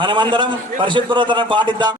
మనమందరం పరిశుభ్రతను పాటిద్దాం.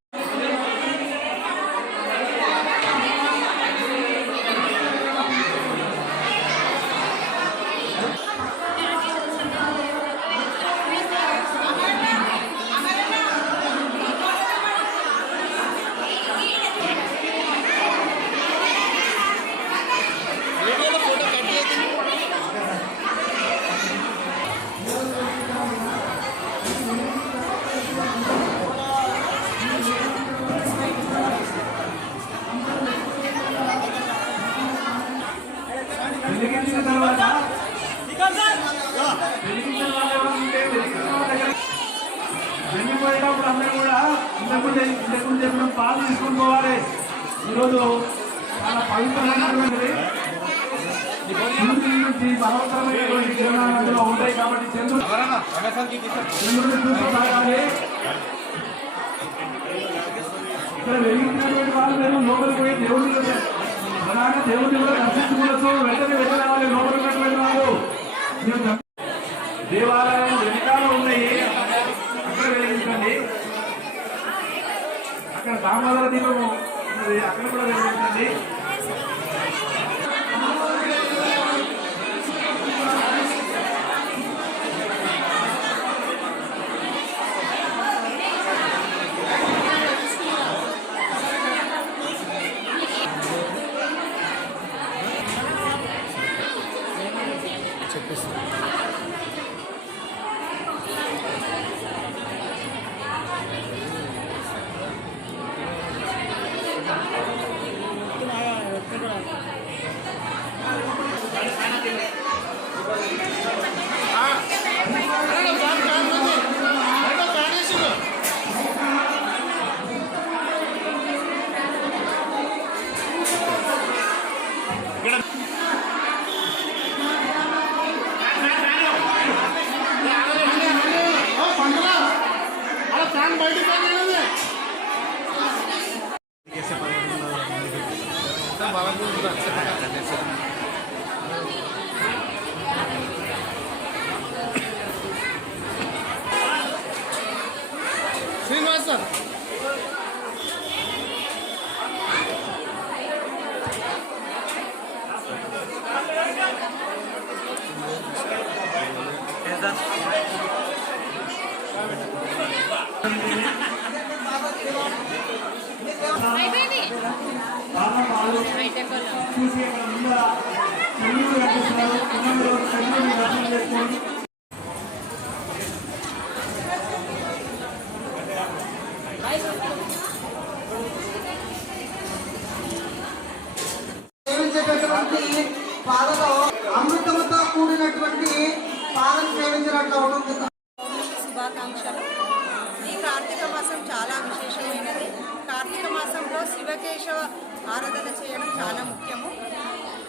వెళ్ళిపోయేటప్పుడు అందరూ కూడా ఇంతకుముందు చెప్పిన పాలు తీసుకొని పోవాలి. ఈరోజు చాలా పవిత్రమైనటువంటిది నుంచి బలవత్తరమైనటువంటి జీవనాలు అందులో ఉంటాయి కాబట్టి చంద్రుడిని చూసి తాగాలి. ఇక్కడ వెలిగించినటువంటి వాళ్ళు మేము లోపలికి పోయి దేవుడిని అలాగే దేవుడిని కూడా దర్శించుకోవచ్చు. వెంటనే వెళ్ళరావాలి లోపల ఉన్నటువంటి వాళ్ళు. దేవాలయం వెనకాల ఉన్నాయి, అక్కడ వెలిగించండి. అక్కడ దామోదర దీపము ఉన్నది, అక్కడ కూడా వెలిగించండి. శ్రీనివాస్ సార్ పాలలో అమృతంతో కూడినటువంటి పాలను సేవించినట్లు ఉంటుంది. శుభాకాంక్షలు. ఈ కార్తీక మాసం చాలా విశేషమైనది. కార్తీక మాసంలో శివకేశవ ఆరాధన చేయడం చాలా ముఖ్యము.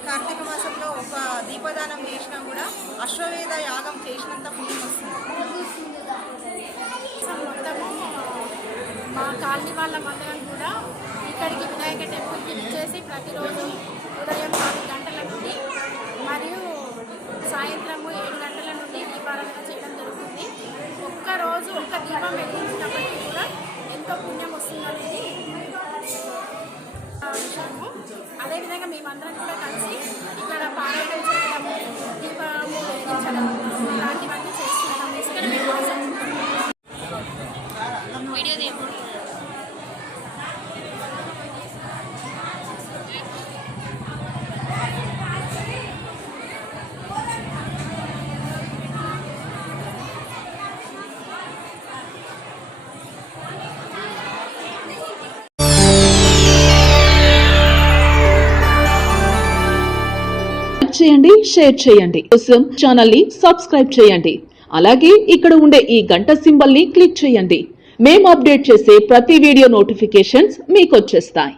కార్తీక మాసంలో ఒక దీపదానం చేసినా కూడా అశ్వమేధ యాగం చేసినంత పుణ్యం వస్తుంది. మా కాలనీ వాళ్ళమందరం కూడా ఇక్కడికి వినాయక టెంపుల్కి ఇచ్చేసి ప్రతిరోజు ఉదయం 4 గంటల నుండి మరియు సాయంత్రము 7 గంటల నుండి దీపారాధన చేయడం జరుగుతుంది. ఒక్కరోజు ఒక్క దీపం వెలిగించినప్పటికీ కూడా ఎంతో పుణ్యం వస్తుందనేది విషయము. అదేవిధంగా మేమందరం కూడా కలిసి ఇక్కడ పారాయణం చేయడము, దీపము వెలిగించడం ఇలాంటివన్నీ చేస్తున్నాము. ఇక్కడ మేము వీడియో తీయకూడదు. చేయండి, షేర్ చేయండి. కోసం ఛానల్ ని సబ్స్క్రైబ్ చేయండి. అలాగే ఇక్కడ ఉండే ఈ గంట సింబల్ ని క్లిక్ చేయండి. మేము అప్డేట్ చేసే ప్రతి వీడియో నోటిఫికేషన్స్ మీకు వచ్చేస్తాయి.